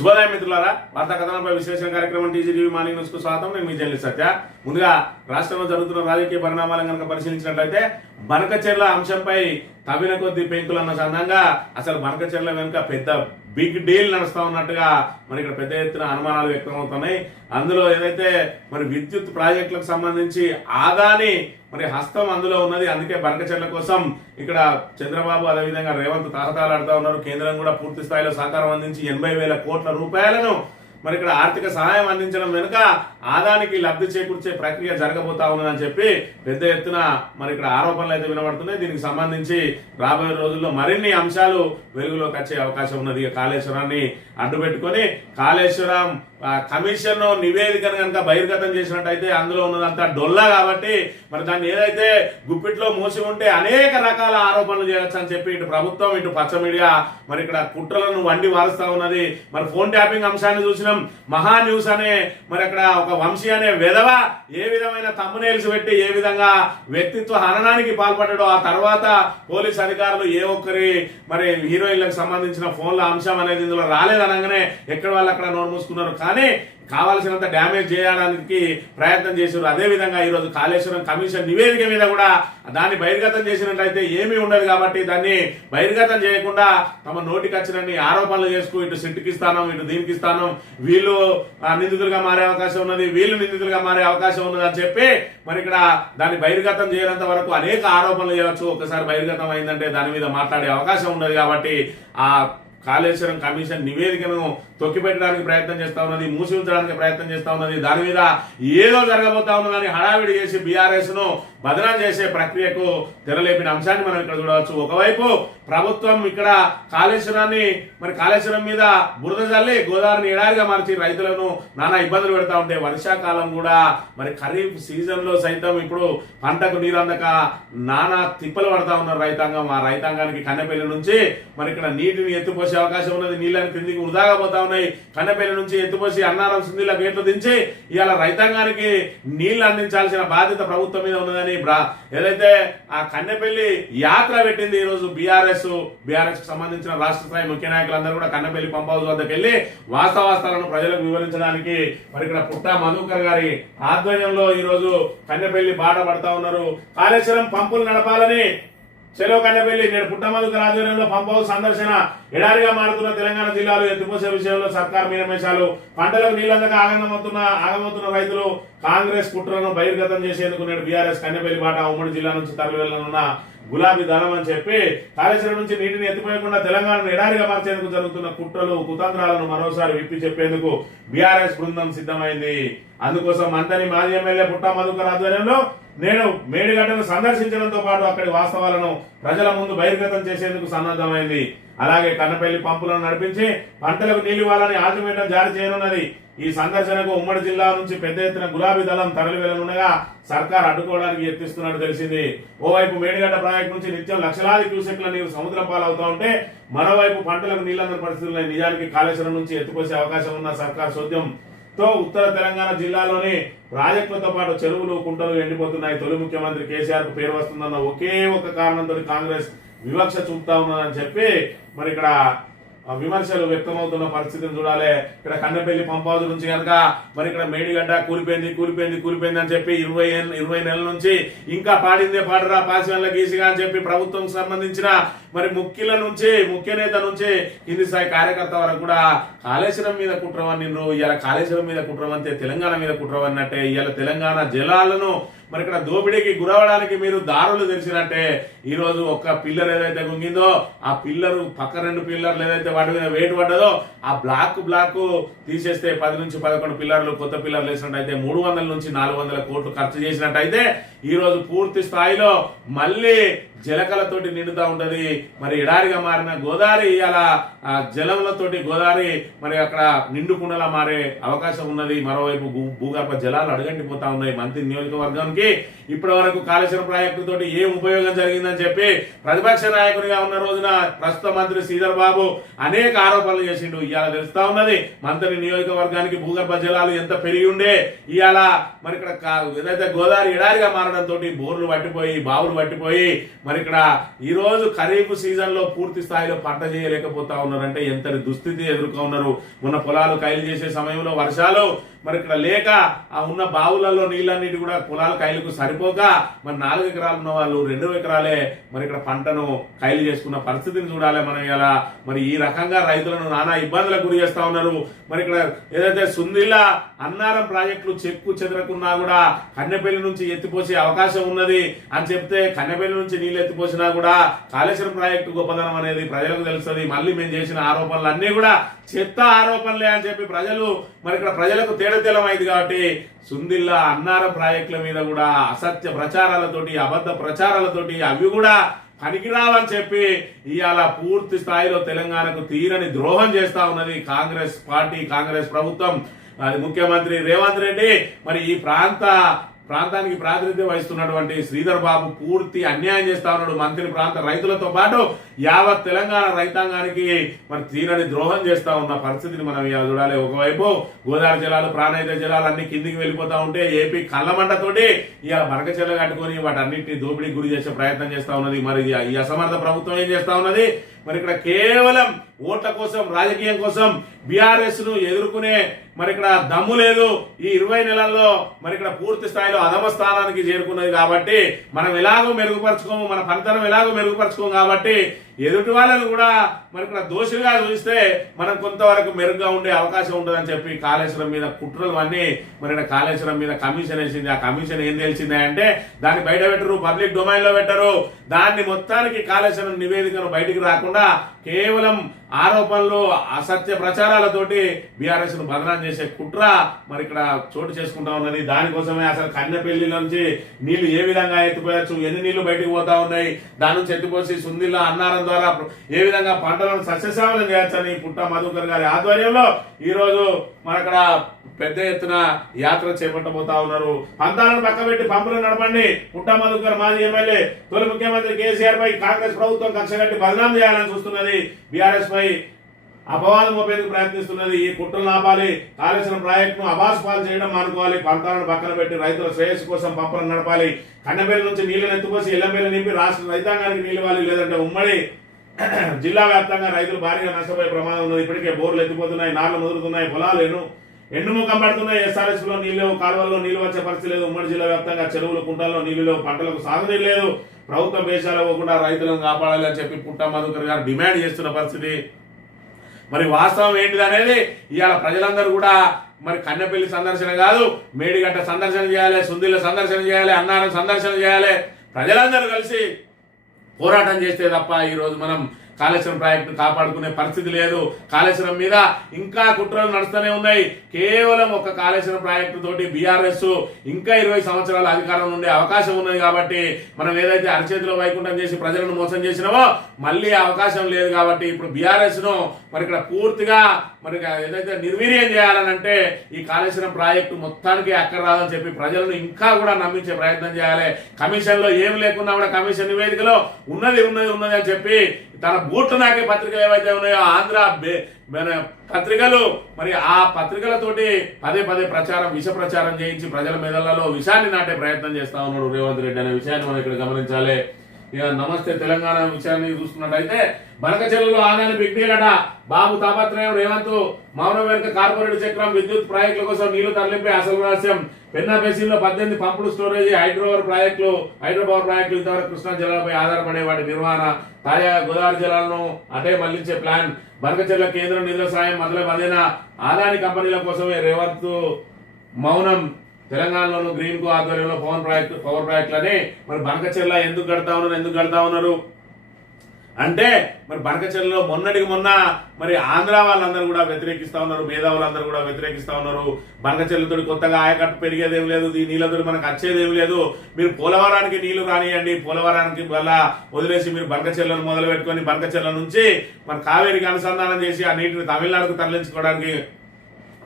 శుభోదయం మిత్రులారా వార్తా కథనంపై విశ్లేషణ కార్యక్రమం టీజీటీవీ మార్నింగ్ న్యూస్కు స్వాగతం. నేను మీ జర్నలిస్ట్ సత్య. ముందుగా రాష్ట్రంలో జరుగుతున్న రాజకీయ పరిణామాలను కనుక పరిశీలించినట్లయితే బనకచెర్ల అంశంపై తవ్విన కొద్ది పెంకులన్న సందంగా అసలు బనకచెర్ల వెనుక పెద్ద బిగ్ డీల్ నడుస్తా ఉన్నట్టుగా మరి ఇక్కడ పెద్ద ఎత్తున అనుమానాలు వ్యక్తమవుతున్నాయి. అందులో ఏదైతే మరి విద్యుత్ ప్రాజెక్టులకు సంబంధించి ఆదాని మరి హస్తం అందులో ఉన్నది. అందుకే బనకచెర్ల కోసం ఇక్కడ చంద్రబాబు అదేవిధంగా రేవంత్ తాహతాలాడుతా ఉన్నారు. కేంద్రం కూడా పూర్తి స్థాయిలో సహకారం అందించి ఎనభై వేల కోట్ల రూపాయలను మరి ఇక్కడ ఆర్థిక సహాయం అందించడం వెనుక ఆదానికి లబ్ధి చేకూర్చే ప్రక్రియ జరగబోతా ఉన్నదని చెప్పి పెద్ద ఎత్తున మరి ఇక్కడ ఆరోపణలు అయితే వినబడుతున్నాయి. దీనికి సంబంధించి రాబోయే రోజుల్లో మరిన్ని అంశాలు వెలుగులోకి వచ్చే అవకాశం ఉన్నది. ఇక కాళేశ్వరాన్ని అడ్డుపెట్టుకొని కాళేశ్వరం కమిషన్ నివేదికను కనుక బహిర్గతం చేసినట్టయితే అందులో ఉన్నదంతా డొల్లా కాబట్టి మరి దాన్ని ఏదైతే గుప్పిట్లో మూసి ఉంటే అనేక రకాల ఆరోపణలు చేయొచ్చు అని చెప్పి ఇటు ప్రభుత్వం ఇటు పచ్చ మీడియా మరి ఇక్కడ కుట్రలను వండి వారుస్తా ఉన్నది. మరి ఫోన్ ట్యాపింగ్ అంశాన్ని చూసినాం. మహా న్యూస్ అనే మరి అక్కడ ఒక వంశీ అనే విధవ ఏ విధమైన తమ్మునేల్స్ పెట్టి ఏ విధంగా వ్యక్తిత్వ హననానికి పాల్పడ్డాడో ఆ తర్వాత పోలీస్ అధికారులు ఏ ఒక్కరి మరి హీరోయిన్లకు సంబంధించిన ఫోన్ల అంశం అనేది ఇందులో రాలేదనగానే ఎక్కడ వాళ్ళు అక్కడ నోరు మూసుకున్నారు. కానీ కావాల్సినంత డ్యామేజ్ చేయడానికి ప్రయత్నం చేశారు అదే విధంగా ఈరోజు కాళేశ్వరం కమిషన్ నివేదిక మీద కూడా దాన్ని బహిర్గతం చేసినట్లయితే ఏమీ ఉండదు కాబట్టి దాన్ని బహిర్గతం చేయకుండా తమ నోటికి వచ్చినన్ని ఆరోపణలు చేసుకు ఇటు సిట్టుకి ఇస్తాను ఇటు దీనికి ఇస్తాను. వీళ్ళు నిందితులుగా మారే అవకాశం ఉన్నది వీళ్ళు నిందితులుగా మారే అవకాశం ఉన్నది అని చెప్పి మరి ఇక్కడ దాన్ని బహిర్గతం చేయనంత వరకు అనేక ఆరోపణలు చేయవచ్చు. ఒకసారి బహిర్గతం అయిందంటే దాని మీద మాట్లాడే అవకాశం ఉన్నది కాబట్టి ఆ కాళేశ్వరం కమిషన్ నివేదికను తొక్కిపెట్టడానికి ప్రయత్నం చేస్తా ఉన్నది మూసి ఉంచడానికి ప్రయత్నం చేస్తా ఉన్నది. దాని మీద ఏదో జరగబోతా ఉన్నదని హడావిడి చేసి బీఆర్ఎస్ను భద్రం చేసే ప్రక్రియకు తెరలేపిన అంశాన్ని మనం ఇక్కడ చూడవచ్చు. ఒకవైపు ప్రభుత్వం ఇక్కడ కాళేశ్వరాన్ని మరి కాళేశ్వరం మీద బురద జల్లి గోదావరిని ఎడారిగా మార్చి రైతులను నానా ఇబ్బందులు పెడతా ఉంటే వర్షాకాలం కూడా మరి ఖరీఫ్ సీజన్లో సైతం ఇప్పుడు పంటకు నీరు అందక నానా తిప్పలు పడతా ఉన్నారు రైతాంగం. ఆ రైతాంగానికి కన్నెపల్లి నుంచి మరి ఇక్కడ నీటిని ఎత్తుపోసే అవకాశం ఉన్నది. నీళ్ళని క్రిందికి వృధాగా పోతా ఉన్నాయి. కన్నెపల్లి నుంచి ఎత్తుపోసి అన్నారం సుందిల గేట్లు దించి ఇవాళ రైతాంగానికి నీళ్ళు అందించాల్సిన బాధ్యత ప్రభుత్వం మీద ఉన్నదని బ్రా- ఏదైతే ఆ కన్నెపల్లి యాత్ర పెట్టింది ఈ రోజు బీఆర్ఎస్ బీఆర్ఎస్కు సంబంధించిన రాష్ట్ర స్థాయి ముఖ్య నాయకులందరూ కూడా కన్నపల్లి పంప్ హౌస్ వద్దకు వెళ్ళి వాస్తవాస్తాలను ప్రజలకు వివరించడానికి మరి ఇక్కడ పుట్టా మధుకర్ గారి ఆధ్వర్యంలో ఈ రోజు కన్నెపల్లి బాట పడతా ఉన్నారు. కాళేశ్వరం పంపులు నడపాలని చెలో కన్నెపల్లి నేడు పుట్టమధుకర్ ఆధ్వర్యంలో పంపవు హౌస్ సందర్శన ఎడారిగా మారుతున్న తెలంగాణ జిల్లాలో ఎత్తిపోసే విషయంలో సర్కార్ మీనమేషాలు పంటలకు నీళ్ళందక ఆగమవుతున్న ఆగమవుతున్న రైతులు కాంగ్రెస్ కుట్రను బహిర్గతం చేసేందుకు నేడు బీఆర్ఎస్ కన్నెపల్లిబాట ఉమ్మడి జిల్లా నుంచి తరలివెళ్ళనున్న గులాబీ దళం అని చెప్పి కాళేశ్వరం నుంచి నీటిని ఎత్తిపోయకుండా తెలంగాణను ఎడారిగా మార్చేందుకు జరుగుతున్న కుట్రలు కుతంత్రాలను మరోసారి విప్పి చెప్పేందుకు బీఆర్ఎస్ బృందం సిద్ధమైంది. అందుకోసం అంతని మాజీ ఎమ్మెల్యే పుట్టా మధుకర్ ఆధ్వర్యంలో నేను మేడిగడ్డను సందర్శించడంతో పాటు అక్కడి వాస్తవాలను ప్రజల ముందు బహిర్గతం చేసేందుకు సన్నద్ధమైంది. అలాగే కన్నపల్లి పంపులను నడిపించి పంటలకు నీళ్ళు ఇవ్వాలని ఆల్టిమేటం జారీ చేయనున్నది ఈ సందర్శనకు ఉమ్మడి జిల్లా నుంచి పెద్ద ఎత్తున గులాబీ దళం తరలి వెళ్ళనుండగా సర్కార్ అడ్డుకోవడానికి యత్నిస్తున్నట్టు తెలిసింది. ఓవైపు మేడిగడ్డ ప్రాజెక్టు నుంచి నిత్యం లక్షలాది క్యూసెక్ల నీరు సముద్రం పాలవుతా ఉంటే మరోవైపు పంటలకు నీళ్ళందరి పరిస్థితుల్లో నిజానికి కాళేశ్వరం నుంచి ఎత్తుకొసే అవకాశం ఉన్న సర్కార్ సోద్యం తో ఉత్తర తెలంగాణ జిల్లాలోని ప్రాజెక్టులతో పాటు చెరువులు కుంటలు ఎండిపోతున్నాయి. తొలి ముఖ్యమంత్రి కేసీఆర్కు పేరు వస్తుందన్న ఒకే ఒక కారణంతో కాంగ్రెస్ వివక్ష చూపుతా ఉన్నదని చెప్పి మరి ఇక్కడ విమర్శలు వ్యక్తమవుతున్న పరిస్థితిని చూడాలి. ఇక్కడ కన్నెపల్లి పంపాజు నుంచి కనుక మరి ఇక్కడ మేడిగడ్డ కూలిపోయింది కూలిపోయింది కూలిపోయింది అని చెప్పి ఇరవై ఇరవై నెలల నుంచి ఇంకా పాడిందే పాడరా పాసివల్ల గీసిగా అని చెప్పి ప్రభుత్వం సంబంధించిన మరి ముఖ్యుల నుంచి ముఖ్య నేత నుంచి కింది స్థాయి కార్యకర్త వరకు కూడా కాళేశ్వరం మీద కుట్రవన్నిండ్రు ఇవాళ కాళేశ్వరం మీద కుట్రవంతే తెలంగాణ మీద కుట్రవన్నట్టే ఇవాళ తెలంగాణ జలాలను మరి ఇక్కడ దోపిడీకి గురవడానికి మీరు దారులు తెలిసినట్టే ఈరోజు ఒక్క పిల్లర్ ఏదైతే గుంగిందో ఆ పిల్లరు పక్క రెండు పిల్లర్లు ఏదైతే వాటి మీద వెయిట్ పడ్డదో ఆ బ్లాక్ బ్లాక్ తీసేస్తే పది నుంచి పదకొండు పిల్లర్లు కొత్త పిల్లర్లు వేసినట్టయితే మూడు వందల నుంచి నాలుగు వందల కోట్లు ఖర్చు చేసినట్టయితే ఈరోజు పూర్తి స్థాయిలో మళ్ళీ జలకలతోటి నిండుతా ఉంటుంది. మరి ఎడారిగా మారిన గోదావరి ఇవాళ జలములతోటి గోదావరి మరి అక్కడ నిండుకుండలా మారే అవకాశం ఉన్నది. మరోవైపు భూగర్భ జలాలు అడగంటిపోతా ఉన్నాయి మంత్రి నియోజకవర్గానికి. ఇప్పటి వరకు కాళేశ్వరం ప్రాజెక్టు తోటి ఏం ఉపయోగం జరిగిందని చెప్పి ప్రతిపక్ష నాయకునిగా ఉన్న రోజున ప్రస్తుత మంత్రి శ్రీధర్ బాబు అనేక ఆరోపణలు చేసిండు. ఇవాళ తెలుస్తా ఉన్నది. మంత్రి నియోజకవర్గానికి భూగర్భ జలాలు ఎంత పెరిగి ఉండే ఇవాళ మరి ఇక్కడ ఏదైతే గోదావరి ఎడారిగా మారడంతో బోర్లు పట్టిపోయి బావులు పట్టిపోయి మరి ఇక్కడ ఈ రోజు ఖరీఫ్ సీజన్లో పూర్తి స్థాయిలో పంట చేయలేకపోతా ఉన్నారంటే ఎంతటి దుస్థితి ఎదుర్కొన్నారు ఉన్న పొలాలు కైలు చేసే సమయంలో వర్షాలు మరి ఇక్కడ లేక ఆ ఉన్న బావులలో నీళ్ళన్నిటి కూడా పొలాల కైలుకు సరిపోక మరి నాలుగు ఎకరాలు ఉన్న వాళ్ళు రెండు ఎకరాలే మరి ఇక్కడ పంటను కైలు చేసుకున్న పరిస్థితిని చూడాలి మనం ఇలా. మరి ఈ రకంగా రైతులను నానా ఇబ్బందులకు గురి చేస్తా ఉన్నారు. మరి ఇక్కడ ఏదైతే సుందిల్ల అన్నారం ప్రాజెక్టులు చెక్కు చెదరకున్నా కూడా కన్నెపల్లి నుంచి ఎత్తిపోసే అవకాశం ఉన్నది అని చెప్తే కన్నెపల్లి నుంచి నీళ్ళు ఎత్తిపోసినా కూడా కాళేశ్వరం ప్రాజెక్టు గొప్పదనం అనేది ప్రజలకు తెలుస్తుంది. మళ్ళీ మేము చేసిన ఆరోపణలు అన్నీ కూడా చెత్త ఆరోపణలే అని చెప్పి ప్రజలు మరి ఇక్కడ ప్రజలకు తేడా తెలమైంది కాబట్టి సుందిల్లా అన్నారం ప్రాజెక్టుల మీద కూడా అసత్య ప్రచారాలతోటి అబద్ధ ప్రచారాలతోటి అవి కూడా పనికిరావని చెప్పి ఇవాళ పూర్తి స్థాయిలో తెలంగాణకు తీరని ద్రోహం చేస్తా ఉన్నది కాంగ్రెస్ పార్టీ కాంగ్రెస్ ప్రభుత్వం. అది ముఖ్యమంత్రి రేవంత్ రెడ్డి. మరి ఈ ప్రాంత ప్రాంతానికి ప్రాతినిధ్యం వహిస్తున్నటువంటి శ్రీధర్ బాబు పూర్తి అన్యాయం చేస్తా ఉన్నాడు. మంత్రి ప్రాంత రైతులతో పాటు యావత్ తెలంగాణ రైతాంగానికి మరి తీరని ద్రోహం చేస్తా ఉన్న పరిస్థితిని మనం ఇలా చూడాలి. ఒకవైపు గోదావరి జలాలు ప్రాణహిత జలాలు అన్ని కిందికి వెళ్ళిపోతా ఉంటే ఏపీ కళ్ళమంటతోటి ఇలా మరకచెల్ల కట్టుకొని వాటన్నిటిని దోపిడీకి గురి చేసే ప్రయత్నం చేస్తా ఉన్నది. మరి ఈ అసమర్థ ప్రభుత్వం ఏం చేస్తా ఉన్నది? మరి ఇక్కడ కేవలం ఓట్ల కోసం రాజకీయం కోసం బీఆర్ఎస్ను ఎదుర్కొనే మరి ఇక్కడ దమ్ము లేదు. ఈ ఇరవై నెలల్లో మరి ఇక్కడ పూర్తి స్థాయిలో అధమ స్థానానికి చేరుకున్నది కాబట్టి మనం ఎలాగో మెరుగుపరచుకోము మన పనితనం ఎలాగో మెరుగుపరచుకోము కాబట్టి ఎదుటి వాళ్ళని కూడా మరి ఇక్కడ దోషులుగా చూస్తే మనం కొంతవరకు మెరుగ్గా ఉండే అవకాశం ఉంటుందని చెప్పి కాళేశ్వరం మీద కుట్రలు అన్ని మరి ఇక్కడ కాళేశ్వరం మీద కమిషన్ వేసింది. ఆ కమిషన్ ఏం తెలిసింది అంటే దాన్ని బయట పెట్టరు పబ్లిక్ డొమైన్లో పెట్టరు. దాన్ని మొత్తానికి కాళేశ్వరం నివేదికను బయటికి రాకుండా కేవలం ఆరోపణలు అసత్య ప్రచారాలతోటి బీఆర్ఎస్ను బదనాం చేసే కుట్ర మరి ఇక్కడ చోటు చేసుకుంటా ఉన్నది. దానికోసమే అసలు కన్నెపల్లి నుంచి నీళ్ళు ఏ విధంగా ఎత్తిపోయచ్చు? ఎన్ని నీళ్ళు బయటికి పోతా ఉన్నాయి? దాని నుంచి ఎత్తిపోసి సుందిల్ల అన్నారం ద్వారా ఏ విధంగా పంటలను సస్యశ్యామలం చేయొచ్చని పుట్ట మధుకర్ గారి ఆధ్వర్యంలో ఈ రోజు మన అక్కడ పెద్ద ఎత్తున యాత్ర చేపట్టబోతా ఉన్నారు. పంతాలను పక్కబెట్టి పంపులు నడపండి. పుట్ట మధుకర్ మాజీ ఎమ్మెల్యే తొలి ముఖ్యమంత్రి కేసీఆర్ పై కాంగ్రెస్ ప్రభుత్వం కక్షగట్టి బదనాం చేయాలని చూస్తున్నది బీఆర్ఎస్ పై. అపవాదం మోపేందుకు ప్రయత్నిస్తున్నది ఈ కుట్రలు ఆపాలి కాళేశ్వరం ప్రాజెక్టును అబాస్ పాలు చేయడం మానుకోవాలి. పంటలను పక్కన పెట్టి రైతుల శ్రేయస్సు కోసం పంపలను నడపాలి. కన్నబెల్లి నుంచి నీళ్ళను ఎత్తుకోసి ఎల్లంబెల్లి నింపి రాష్ట్ర రైతాంగానికి నీళ్ళు ఇవ్వాలి. లేదంటే ఉమ్మడి జిల్లా వ్యాప్తంగా రైతులు భారీగా నష్టపోయే ప్రమాదం ఉన్నది. ఇప్పటికే బోర్లు ఎత్తిపోతున్నాయి నాళ్ళు ముదురుతున్నాయి పొలాలు ఎన్నో ఎండుముఖం పడుతున్నాయి ఎస్ఆర్ఎస్లో నీళ్ళు లేవు కాలువల్లో నీళ్ళు వచ్చే పరిస్థితి లేదు. ఉమ్మడి జిల్లా వ్యాప్తంగా చెరువులు కుంటల్లో నీళ్ళు లేవు పంటలకు సాగునీరు లేదు. ప్రభుత్వం వేషాలు పోకుండా రైతులను కాపాడాలి అని చెప్పి పుట్ట మధుకర్ గారు డిమాండ్ చేస్తున్న పరిస్థితి. మరి వాస్తవం ఏంటిది అనేది ఇవాళ ప్రజలందరూ కూడా మరి కన్నెపల్లి సందర్శన కాదు మేడిగడ్డ సందర్శన చేయాలి సుందిల్ల సందర్శన చేయాలి అన్నారం సందర్శన చేయాలి. ప్రజలందరూ కలిసి పోరాటం చేస్తే తప్ప ఈరోజు మనం కాళేశ్వరం ప్రాజెక్టు కాపాడుకునే పరిస్థితి లేదు. కాళేశ్వరం మీద ఇంకా కుట్రలు నడుస్తూనే ఉన్నాయి. కేవలం ఒక కాళేశ్వరం ప్రాజెక్టు తోటి బీఆర్ఎస్ ఇంకా ఇరవై సంవత్సరాల అధికారం ఉండే అవకాశం ఉన్నది కాబట్టి మనం ఏదైతే అరచేతిలో వైకుంఠం చేసి ప్రజలను మోసం చేసినామో మళ్ళీ అవకాశం లేదు కాబట్టి ఇప్పుడు బీఆర్ఎస్ను మరి ఇక్కడ పూర్తిగా మరి ఏదైతే నిర్వీర్యం చేయాలనంటే ఈ కాళేశ్వరం ప్రాజెక్టు మొత్తానికి అక్కడ రాదని చెప్పి ప్రజలను ఇంకా కూడా నమ్మించే ప్రయత్నం చేయాలి. కమిషన్లో ఏం లేకున్నా కూడా కమిషన్ నివేదికలో ఉన్నది ఉన్నది ఉన్నది అని చెప్పి తన బూట్లు నాకే పత్రికలు ఏవైతే ఉన్నాయో ఆంధ్ర పత్రికలు మరి ఆ పత్రికలతోటి పదే పదే ప్రచారం విష ప్రచారం చేయించి ప్రజల మెదళ్ళలో విషాన్ని నాటే ప్రయత్నం చేస్తా ఉన్నాడు రేవంత్ రెడ్డి అనే విషయాన్ని మనం ఇక్కడ గమనించాలి. నమస్తే తెలంగాణ విషయాన్ని చూసుకున్నట్టయితే బనకచెల్లలో ఆదాని బిగ్ బాబు తాపత్రయం రేవంత్ మౌనం వెనుక కార్పొరేట్ చక్రం విద్యుత్ ప్రాజెక్టుల కోసం నీళ్ళు తరలింపే అసలు రహస్యం. పెన్నా బేసిన్ పద్దెనిమిది పంపుడు స్టోరేజ్ హైడ్రోవర్ ప్రాజెక్టులు హైడ్రోపవర్ ప్రాజెక్టులు ఇంతవరకు కృష్ణా జలాలపై ఆధారపడే వాటి నిర్వహణ తాజా గోదావరి జలాలను అటే మళ్ళించే ప్లాన్. బనకచెర్ల కేంద్రం నిధుల సాయం మొదలై అదేనా? ఆదాని కంపెనీల కోసమే రేవంత్ మౌనం. తెలంగాణలోనూ గ్రీన్కు ఆధ్వర్యంలో పవన్ ప్రాజెక్టు పవర్ ప్రాజెక్టులనే మరి బనకచెర్ల ఎందుకు కడతా ఉన్నారు ఎందుకు కడతా ఉన్నారు? అంటే మరి బనకచెర్లలో మొన్నటికి మొన్న మరి ఆంధ్ర వాళ్ళందరూ కూడా వ్యతిరేకిస్తా ఉన్నారు మేధావులందరూ కూడా వ్యతిరేకిస్తా ఉన్నారు. బనకచెర్లతో కొత్తగా ఆయకట్టు పెరిగేదేం లేదు ఈ నీళ్ళతో మనకు వచ్చేదేం లేదు. మీరు పోలవరానికి నీళ్ళు రానియండి పోలవరానికి వల్ల వదిలేసి మీరు బనకచెర్లను మొదలు పెట్టుకొని బనకచెర్ల నుంచి మరి కావేరికి అనుసంధానం చేసి ఆ నీటిని తమిళనాడుకు తరలించుకోవడానికి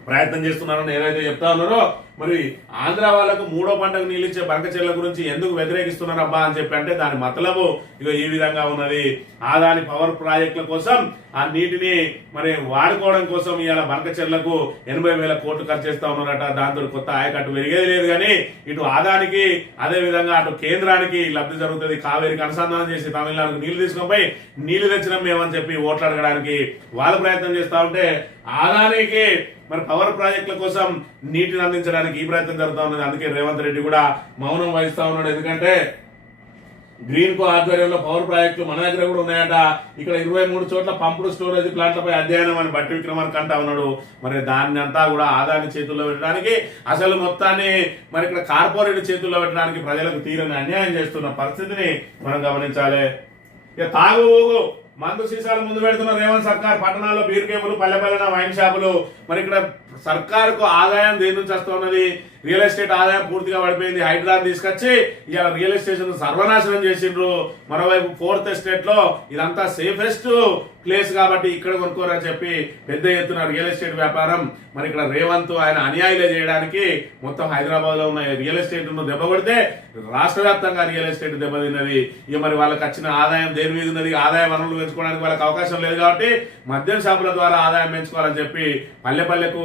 ప్రయత్నం చేస్తున్నారని ఏదైతే చెప్తా ఉన్నారో మరి ఆంధ్ర వాళ్ళకు మూడో పంటకు నీళ్ళిచ్చే బరక చెర్ల గురించి ఎందుకు వ్యతిరేకిస్తున్నారబ్బా అని చెప్పి అంటే దాని మతలబు ఇక ఈ విధంగా ఉన్నది. ఆదాని పవర్ ప్రాజెక్టుల కోసం ఆ నీటిని మరి వాడుకోవడం కోసం ఇవాళ బరక చెర్లకు ఎనభై వేల కోట్లు ఖర్చు చేస్తా ఉన్నారట. దాంతో కొత్త ఆయకట్టు పెరిగేది లేదు కానీ ఇటు ఆదానికి అదే విధంగా అటు కేంద్రానికి లబ్ధి జరుగుతుంది. కావేరికి అనుసంధానం చేసి తమిళనాడుకు నీళ్ళు తీసుకొని పోయి నీళ్ళు తెచ్చినాం మేమని చెప్పి ఓట్లు అడగడానికి వాళ్ళు ప్రయత్నం చేస్తా ఉంటే ఆదానికి మరి పవర్ ప్రాజెక్టుల కోసం నీటిని అందించడానికి ఈ ప్రయత్నం జరుగుతూ ఉన్నది. అందుకే రేవంత్ రెడ్డి కూడా మౌనం వహిస్తూ ఉన్నాడు. ఎందుకంటే గ్రీన్ కో ఆధ్వర్యంలో పవర్ ప్రాజెక్టులు మన దగ్గర కూడా ఉన్నాయట. ఇక్కడ ఇరవై మూడు చోట్ల పంపుడు స్టోరేజ్ ప్లాంట్లపై అధ్యయనం అని బట్టి విక్రమార్క అంటా ఉన్నాడు. మరి దాన్ని అంతా కూడా ఆదాని చేతుల్లో పెట్టడానికి అసలు మొత్తాన్ని మరి ఇక్కడ కార్పొరేట్ చేతుల్లో పెట్టడానికి ప్రజలకు తీరని అన్యాయం చేస్తున్న పరిస్థితిని మనం గమనించాలి. ఇక తాగు మందు సీసాలు ముందు పెడుతున్న రేవంత్ సర్కార్ పట్టణాల్లో బీర్ కేబుల్ పల్లె పల్లెన వైన్ షాపులు. మరి ఇక్కడ సర్కారుకు ఆదాయం దేని నుంచి వస్తున్నది? రియల్ ఎస్టేట్ ఆదాయం పూర్తిగా పడిపోయింది హైదరాబాద్ తీసుకొచ్చి ఇలా రియల్ ఎస్టేట్ సర్వనాశనం చేసిండ్రు. మరోవైపు ఫోర్త్ ఎస్టేట్లో ఇదంతా సేఫెస్ట్ ప్లేస్ కాబట్టి ఇక్కడ కొనుక్కోరని చెప్పి పెద్ద ఎత్తున రియల్ ఎస్టేట్ వ్యాపారం మరి ఇక్కడ రేవంత్ ఆయన అనుయాయులే చేయడానికి మొత్తం హైదరాబాద్లో ఉన్న రియల్ ఎస్టేట్ను దెబ్బ కొడితే రాష్ట్ర వ్యాప్తంగా రియల్ ఎస్టేట్ దెబ్బతిన్నది. ఇక మరి వాళ్ళకి వచ్చిన ఆదాయం దేని మీద ఉన్నది? ఆదాయ వనరులు పెంచుకోవడానికి వాళ్ళకి అవకాశం లేదు కాబట్టి మద్యం షాపుల ద్వారా ఆదాయం పెంచుకోవాలని చెప్పి పల్లె పల్లెకు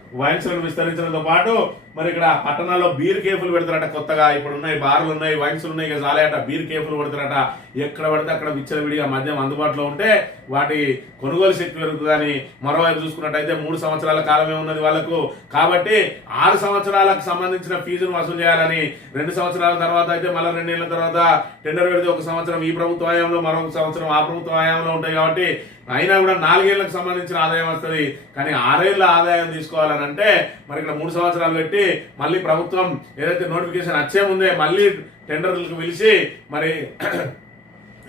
వైన్స్ విస్తరించడంతో పాటు మరి ఇక్కడ పట్టణాల్లో బీర్ కేఫ్లు పెడతారట కొత్తగా. ఇప్పుడు ఉన్నాయి బార్లు ఉన్నాయి వైన్స్ ఉన్నాయి ఇక చాలేట బీర్ కేఫ్లు పెడతారట. ఎక్కడ పడితే అక్కడ విచ్చలవిడిగా మద్యం అందుబాటులో ఉంటే వాటి కొనుగోలు శక్తి పెరుగుతుందని మరోవైపు చూసుకున్నట్టయితే మూడు సంవత్సరాల కాలమే ఉన్నది వాళ్ళకు. కాబట్టి ఆరు సంవత్సరాలకు సంబంధించిన ఫీజును వసూలు చేయాలని రెండు సంవత్సరాల తర్వాత అయితే మళ్ళీ రెండేళ్ళ తర్వాత టెండర్ పెడితే ఒక సంవత్సరం ఈ ప్రభుత్వ హయాంలో మరొక సంవత్సరం ఆ ప్రభుత్వ హయాంలో ఉంటాయి కాబట్టి అయినా కూడా నాలుగేళ్ళకు సంబంధించిన ఆదాయం వస్తుంది. కానీ ఆరేళ్ళ ఆదాయం తీసుకోవాలని అంటే మరి ఇక్కడ మూడు సంవత్సరాలు పెట్టి మళ్ళీ ప్రభుత్వం ఏదైతే నోటిఫికేషన్ వచ్చే ముందే మళ్ళీ టెండర్లకు పిలిచి మరి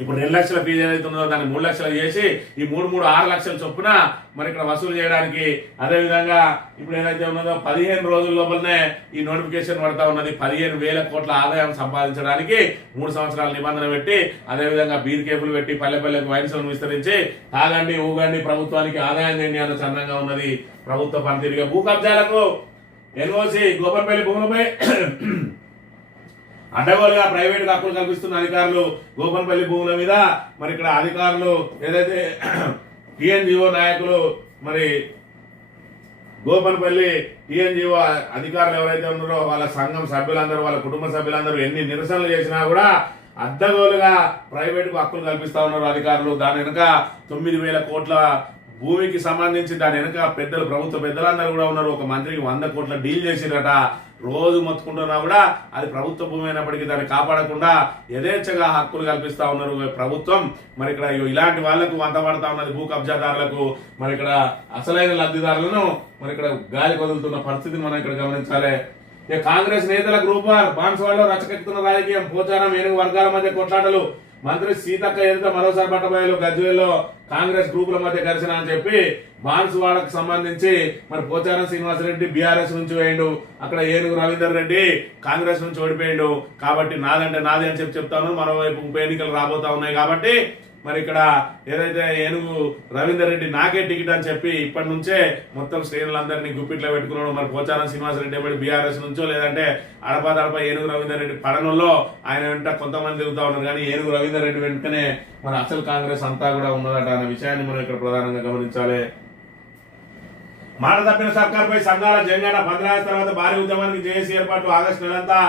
ఇప్పుడు రెండు లక్షల ఫీజు ఏదైతే ఉందో దాన్ని మూడు లక్షలు చేసి ఈ మూడు మూడు ఆరు లక్షల చొప్పున మరి ఇక్కడ వసూలు చేయడానికి అదేవిధంగా ఇప్పుడు ఏదైతే ఉన్నదో పదిహేను రోజుల లోపలనే ఈ నోటిఫికేషన్ పడతా ఉన్నది. పదిహేను వేల కోట్ల ఆదాయం సంపాదించడానికి మూడు సంవత్సరాల నిబంధన పెట్టి అదేవిధంగా బీర్ కేపులు పెట్టి పల్లె పల్లెకు వైన్సులను విస్తరించి తాగండి ఊగండి ప్రభుత్వానికి ఆదాయం తెండి అన్న చందంగా ఉన్నది ప్రభుత్వ పనితీరుగా. భూ కబ్జాలకు ఎన్ఓసి గోపంపల్లి భూములపై అడ్డగోలుగా ప్రైవేట్ హక్కులు కల్పిస్తున్న అధికారులు గోపన్పల్లి భూముల మీద మరి ఇక్కడ అధికారులు ఏదైతే టిఎన్జిఓ నాయకులు మరి గోపన్పల్లి టిఎన్జిఓ అధికారులు ఎవరైతే ఉన్నారో వాళ్ళ సంఘం సభ్యులందరూ వాళ్ళ కుటుంబ సభ్యులందరూ ఎన్ని నిరసనలు చేసినా కూడా అడ్డగోలుగా ప్రైవేట్కు హక్కులు కల్పిస్తా ఉన్నారు అధికారులు. దాని వెనుక తొమ్మిది వేల కోట్ల భూమికి సంబంధించి దాని వెనుక పెద్దలు ప్రభుత్వ పెద్దలందరూ కూడా ఉన్నారు. ఒక మంత్రికి వంద కోట్ల డీల్ చేసిరట. రోజు మొత్తుకుంటున్నా కూడా అది ప్రభుత్వ భూమి అయినప్పటికీ దాన్ని కాపాడకుండా యథేచ్ఛగా హక్కులు కల్పిస్తా ఉన్నారు ప్రభుత్వం. మరి ఇక్కడ ఇలాంటి వాళ్ళకు వంత పడతా ఉన్నది భూ కబ్జాదారులకు. మరి ఇక్కడ అసలైన లబ్ధిదారులను మరి ఇక్కడ గాలి కదులుతున్న పరిస్థితిని మనం ఇక్కడ గమనించాలి. ఇక కాంగ్రెస్ నేతల గ్రూప్ వార్ బాన్స్వాడలో రచకెక్కుతున్న రాజకీయం పోచారం ఏనుగు వర్గాల మధ్య కొట్లాటలు. మంత్రి సీతక్క ఎదుట మరోసారి పట్టబోయేలు గజ్వేల్లో కాంగ్రెస్ గ్రూపుల మధ్య ఘర్షణ అని చెప్పి బాన్సువాడకు సంబంధించి మరి పోచారం శ్రీనివాసరెడ్డి బీఆర్ఎస్ నుంచి వేయండు అక్కడ ఏనుగు రవీందర్ రెడ్డి కాంగ్రెస్ నుంచి ఓడిపోయిండు. కాబట్టి నాదంటే నాది అని చెప్పి చెప్తాను. మరోవైపు ఉప ఎన్నికలు రాబోతా ఉన్నాయి కాబట్టి మరి ఇక్కడ ఏదైతే ఏనుగు రవీందర్ రెడ్డి నాకే టికెట్ అని చెప్పి ఇప్పటి నుంచే మొత్తం శ్రేణులందరినీ గుప్పిట్లో పెట్టుకున్నాడు. మరి పోచారం శ్రీనివాసరెడ్డి ఎప్పటి బీఆర్ఎస్ నుంచో లేదంటే అడపాదడప ఏనుగు రవీందర్ రెడ్డి పడనంలో ఆయన వెంట కొంతమంది తిరుగుతూ ఉన్నారు. కానీ ఏనుగు రవీందర్ రెడ్డి వెంటనే మరి అసలు కాంగ్రెస్ అంతా కూడా ఉన్నదట అనే విషయాన్ని మనం ఇక్కడ ప్రధానంగా గమనించాలి. మాట తప్పిన సర్కార్పై సంఘాల జంగాన భద్రాస్ తర్వాత భారీ ఉద్యమానికి జేఏసీ ఏర్పాటు ఆగస్టు నెలంతా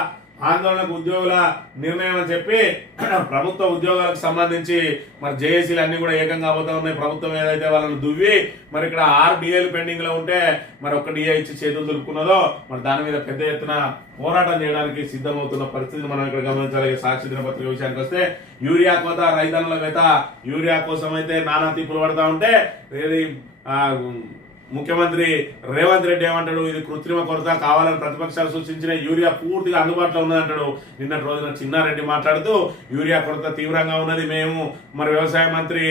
ఆందోళనకు ఉద్యోగుల నిర్ణయం అని చెప్పి ప్రభుత్వ ఉద్యోగాలకు సంబంధించి మరి జేఏసీలు అన్నీ కూడా ఏకంగా అవుతా ఉన్నాయి. ప్రభుత్వం ఏదైతే వాళ్ళని దువ్వి మరి ఇక్కడ ఆరు డిఏలు పెండింగ్లో ఉంటే మరి ఒక్క డిఏ ఇచ్చి చేతులు దులుపుకున్నదో మరి దాని మీద పెద్ద ఎత్తున పోరాటం చేయడానికి సిద్ధమవుతున్న పరిస్థితిని మనం ఇక్కడ గమనించాలి. సాక్షి దినపత్రిక విషయానికి వస్తే యూరియా కోత రైతన్నుల వేత యూరియా కోసం అయితే నానా తిప్పులు పడతా ఉంటే ఏది ముఖ్యమంత్రి రేవంత్ రెడ్డి ఏమంటాడు? ఇది కృత్రిమ కొరత కావాలని ప్రతిపక్షాలు సూచించిన యూరియా పూర్తిగా అందుబాటులో ఉన్నదంటాడు. నిన్నటి రోజున చిన్నారెడ్డి మాట్లాడుతూ యూరియా కొరత తీవ్రంగా ఉన్నది మేము. మరి వ్యవసాయ మంత్రి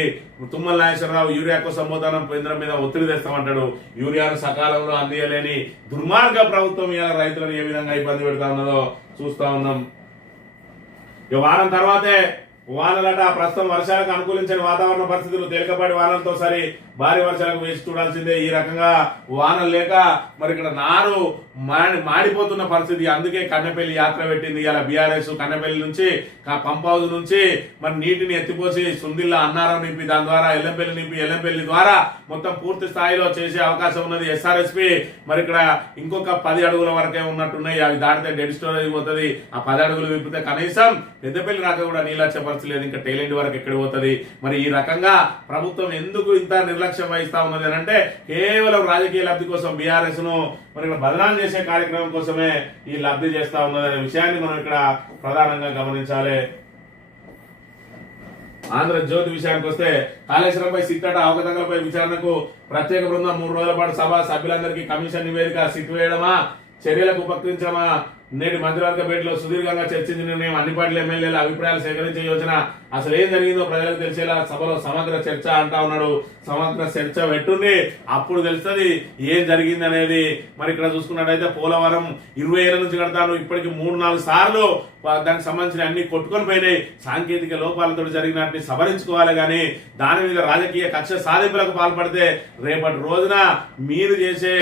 తుమ్మల నాగేశ్వరరావు యూరియా కోసం పోతానం కేంద్రం మీద ఒత్తిడి తెస్తామంటాడు. యూరియాను సకాలంలో అందియలేని దుర్మార్గ ప్రభుత్వం ఇలా రైతులను ఏ విధంగా ఇబ్బంది పెడతా ఉన్నదో చూస్తా ఉన్నాం. ఈ వారం తర్వాతే వానలట ప్రస్తుతం వర్షాలకు అనుకూలించని వాతావరణ పరిస్థితులు తేలికపాటి వానలతో సరి భారీ వర్షాలకు వేసి చూడాల్సిందే. ఈ రకంగా వానలు లేక మరి ఇక్కడ నారు మాడి మాడిపోతున్న పరిస్థితి. అందుకే కన్నపల్లి యాత్ర పెట్టింది. ఇలా బీఆర్ఎస్ కన్నపల్లి నుంచి పంప్ హౌస్ నుంచి మరి నీటిని ఎత్తిపోసి సుందిల్లా అన్నారం నింపి దాని ద్వారా ఎల్లంపల్లి నింపి ఎల్లంపల్లి ద్వారా మొత్తం పూర్తి స్థాయిలో చేసే అవకాశం ఉన్నది. ఎస్ఆర్ఎస్పి మరి ఇక్కడ ఇంకొక పది అడుగుల వరకే ఉన్నట్టున్నాయి. అవి దాటితే డెడ్ స్టోరేజ్ పోతుంది ఆ పది అడుగులు విప్పితే కనీసం పెద్దపల్లి రాక కూడా నీళ్ళ వచ్చే పరిస్థితి లేదు. ఇంకా టైలెంట్ వరకు ఎక్కడ పోతుంది? మరి ఈ రకంగా ప్రభుత్వం ఎందుకు ఇంత నిర్లక్ష్యం వహిస్తా ఉన్నది అని అంటే కేవలం రాజకీయ లబ్ధి కోసం బీఆర్ఎస్ను మరి ఇక్కడ బదనాం చేసే కార్యక్రమం కోసమే ఈ లబ్ధి చేస్తా ఉన్నది అనే విషయాన్ని మనం ఇక్కడ ప్రధానంగా గమనించాలి. ఆంధ్రజ్యోతి విషయానికి వస్తే కాళేశ్వరంపై సిట్టట అవకతవకలపై విచారణకు ప్రత్యేక బృందం మూడు రోజుల పాటు సభ సభ్యులందరికీ కమిషన్ నివేదిక సిట్ వేయడమా చర్యలకు ఉపక్రమించడమా నేటి మంత్రివర్గ భేటీలో సుదీర్ఘంగా చర్చించిన నిర్ణయం అన్ని పార్టీల ఎమ్మెల్యేల అభిప్రాయాలు సేకరించే యోచన అసలు ఏం జరిగిందో ప్రజలకు తెలిసేలా సభలో సమగ్ర చర్చ అంటా ఉన్నాడు సమగ్ర చర్చ పెట్టుంది అప్పుడు తెలుస్తుంది ఏం జరిగింది అనేది మరి ఇక్కడ చూసుకున్నట్టయితే పోలవరం ఇరవై ఏళ్ళ నుంచి కడతాను. ఇప్పటికి మూడు నాలుగు సార్లు దానికి సంబంధించిన అన్ని కొట్టుకొని పోయినాయి. సాంకేతిక లోపాలతో జరిగినట్టు సవరించుకోవాలి కానీ దాని మీద రాజకీయ కక్ష సాధింపులకు పాల్పడితే రేపటి రోజున మీరు చేసే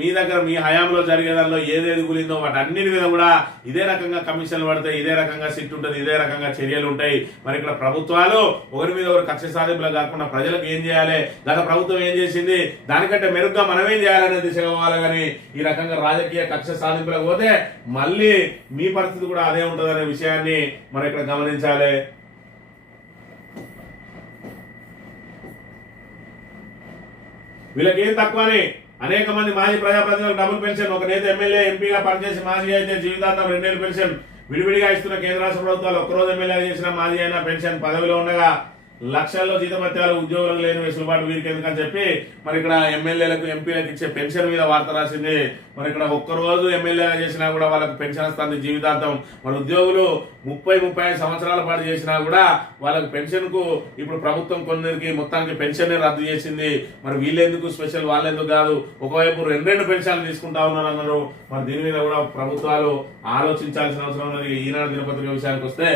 మీ దగ్గర మీ హయాంలో జరిగే దానిలో ఏదేది గులిందో వాటి అన్నిటి మీద కూడా ఇదే రకంగా కమిషన్లు పడతాయి. ఇదే రకంగా సిట్ ఉంటుంది. ఇదే రకంగా చర్యలు ఉంటాయి. మరి ఇక్కడ ప్రభుత్వాలు ఒకరి మీద ఒకరు కక్ష సాధింపులు కాకుండా ప్రజలకు ఏం చేయాలి? గత ప్రభుత్వం ఏం చేసింది? దానికంటే మెరుగ్గా మనమేం చేయాలనేది చేయాలనే దిశగా పోవాలి కానీ ఈ రకంగా రాజకీయ కక్ష సాధింపులకు పోతే మళ్ళీ మీ పరిస్థితి కూడా అదే ఉంటుందనే విషయాన్ని మనం ఇక్కడ గమనించాలి. వీళ్ళకి ఏం తక్కువని అనేక మంది మాజీ ప్రజాప్రతినిధులకు డబుల్ పెన్షన్ ఒక నేత ఎమ్మెల్యే ఎంపీగా పనిచేసి మాజీ అయితే జీవితాంతం రెండేళ్ళు పెన్షన్ విడివిడిగా ఇస్తున్న కేంద్ర రాష్ట్ర ప్రభుత్వాలు ఒక్కరోజు ఎమ్మెల్యే చేసిన మాజీ అయినా పెన్షన్ పదవిలో ఉండగా లక్షల్లో జీతభత్యాలు ఉద్యోగులకు లేని వెసులుబాటు వీరికి ఎందుకని చెప్పి మరి ఇక్కడ ఎమ్మెల్యేలకు ఎంపీలకు ఇచ్చే పెన్షన్ మీద వార్త రాసింది. మరి ఇక్కడ ఒక్కరోజు ఎమ్మెల్యేగా చేసినా కూడా వాళ్ళకి పెన్షన్ వస్తుంది జీవితాంతం. మరి ఉద్యోగులు ముప్పై ముప్పై ఐదు సంవత్సరాల పాటు చేసినా కూడా వాళ్ళకి పెన్షన్కు ఇప్పుడు ప్రభుత్వం కొందరికి మొత్తానికి పెన్షన్ రద్దు చేసింది. మరి వీళ్ళెందుకు స్పెషల్ వాళ్ళెందుకు కాదు? ఒకవైపు రెండు రెండు పెన్షన్లు తీసుకుంటా ఉన్నారు అన్నారు. మరి దీని మీద కూడా ప్రభుత్వాలు ఆలోచించాల్సిన అవసరం ఉన్నది. ఈనాడు దినపత్రిక విషయానికి వస్తే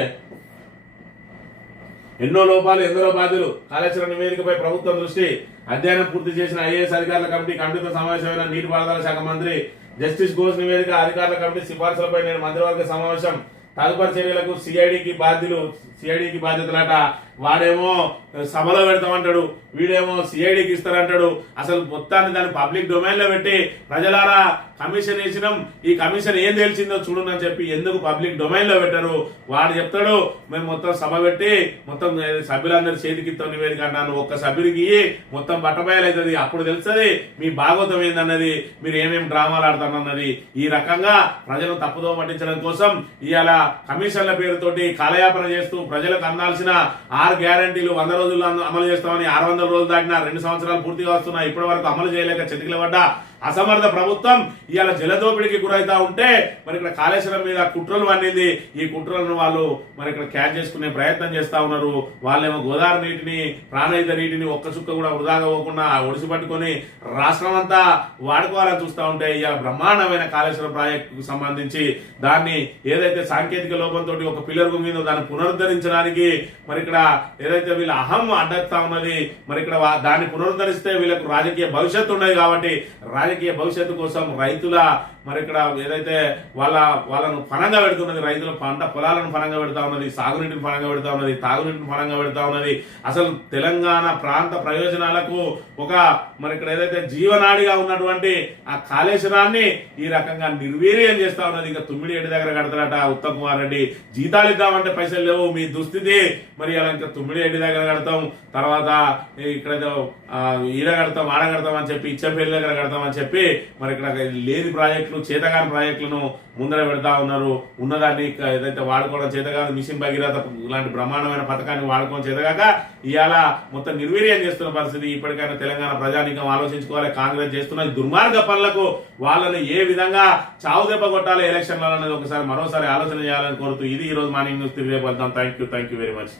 ఎన్నో లోపాలు ఎందరో బాధ్యులు కాళేశ్వరం నివేదికపై ప్రభుత్వం దృష్టి అధ్యయనం పూర్తి చేసిన ఐఏఎస్ అధికారుల కమిటీ కమిటీతో సమావేశమైన నీటిపారుదల శాఖ మంత్రి జస్టిస్ ఘోష్ నివేదిక అధికారుల కమిటీ సిఫార్సులపై నేను మంత్రివర్గ సమావేశం. తదుపరి చర్యలకు సిఐడికి బాధ్యులు సిఐడికి బాధ్యతలట. వాడేమో సభలో పెడతామంటాడు. వీడేమో సిఐడికి ఇస్తారంటాడు. అసలు మొత్తాన్ని దాన్ని పబ్లిక్ డొమైన్లో పెట్టి ప్రజలారా కమిషన్ వేసినాం. ఈ కమిషన్ ఏం తెలిసిందో చూడండి అని చెప్పి ఎందుకు పబ్లిక్ డొమైన్లో పెట్టారు? వాడు చెప్తాడు మేము మొత్తం సభ పెట్టి మొత్తం సభ్యులందరూ చేతికిత్తాం నివేదిక అన్నాను ఒక్క సభ్యుడికి మొత్తం బట్టబయలవుతుంది అప్పుడు తెలుస్తుంది మీ భాగవతం ఏందన్నది మీరు ఏమేమి డ్రామాలు ఆడతానన్నది ఈ రకంగా ప్రజలను తప్పుదో పట్టించడం కోసం ఇవాళ కమిషన్ల పేరుతోటి కాలయాపన చేస్తూ ప్రజలకు అందాల్సిన ఆరు గ్యారంటీలు వంద రోజుల్లో అమలు చేస్తామని ఆరు వందల రోజులు దాటినా రెండు సంవత్సరాలు పూర్తిగా వస్తున్నాయి. ఇప్పటి వరకు అమలు చేయలేక చితికిల అసమర్థ ప్రభుత్వం ఇవాళ జలదోపిడికి గురవుతా ఉంటే మరి ఇక్కడ కాళేశ్వరం మీద కుట్రలు అనేది ఈ కుట్రలను వాళ్ళు మరి ఇక్కడ క్యాచ్ చేసుకునే ప్రయత్నం చేస్తా ఉన్నారు. వాళ్ళేమో గోదావరి నీటిని ప్రాణహిత నీటిని ఒక్క చుక్క కూడా వృధాగా పోకుండా ఒడిసి పట్టుకొని రాష్ట్రం అంతా వాడుకోవాలని చూస్తా ఉంటే ఇవాళ బ్రహ్మాండమైన కాళేశ్వరం ప్రాజెక్టుకు సంబంధించి దాన్ని ఏదైతే సాంకేతిక లోపంతో ఒక పిల్లర్ మీద దాన్ని పునరుద్ధరించడానికి మరి ఇక్కడ ఏదైతే వీళ్ళ అహం అడ్డస్తా ఉన్నది మరి ఇక్కడ దాన్ని పునరుద్ధరిస్తే వీళ్ళకు రాజకీయ భవిష్యత్తు ఉన్నది కాబట్టి రాజకీయ భవిష్యత్తు కోసం రైతుల మరి ఇక్కడ ఏదైతే వాళ్ళ వాళ్ళను పనంగా పెడుతున్నది రైతుల పంట పొలాలను పనంగా పెడతా ఉన్నది సాగునీటిని పనంగా పెడతా ఉన్నది తాగునీటిని పనంగా పెడతా ఉన్నది. అసలు తెలంగాణ ప్రాంత ప్రయోజనాలకు ఒక మరి ఇక్కడ ఏదైతే జీవనాడిగా ఉన్నటువంటి ఆ కాళేశ్వరాన్ని ఈ రకంగా నిర్వీర్యం చేస్తా ఉన్నది. ఇంకా తుమ్మిడి ఏడు దగ్గర కడతారట ఉత్తమ్ కుమార్ రెడ్డి. జీతాలు ఇద్దామంటే పైసలు లేవు మీ దుస్థితి. మరి అలా ఇంకా తుమ్మిడి ఏడు దగ్గర కడతాం తర్వాత ఇక్కడ ఈడ కడతాం ఆడ కడతాం అని చెప్పి ఇచ్చంపల్లి దగ్గర కడతాం అని చెప్పి మరి ఇక్కడ లేని ప్రాజెక్టులు చేతగాని ప్రాజెక్టులను ముందర పెడతా ఉన్నారు. ఉన్నదాన్ని ఏదైతే వాడుకోవడం చేతగాని మిషన్ భగీరథ ఇలాంటి బ్రహ్మాండమైన పథకాన్ని వాడుకోవడం చేతగాక ఇవాళ మొత్తం నిర్వీర్యం చేస్తున్న పరిస్థితి ఇప్పటికైనా తెలంగాణ ప్రజానీకం ఆలోచించుకోవాలి. కాంగ్రెస్ చేస్తున్న దుర్మార్గ పనులకు వాళ్ళని ఏ విధంగా చావుదెబ్బ కొట్టాలి ఎలక్షన్లలో అనేది ఒకసారి మరోసారి ఆలోచన చేయాలని కోరుతూ ఇది ఈ రోజు మార్నింగ్ న్యూస్. తిరిగి వెళ్దాం. Thank you thank you very much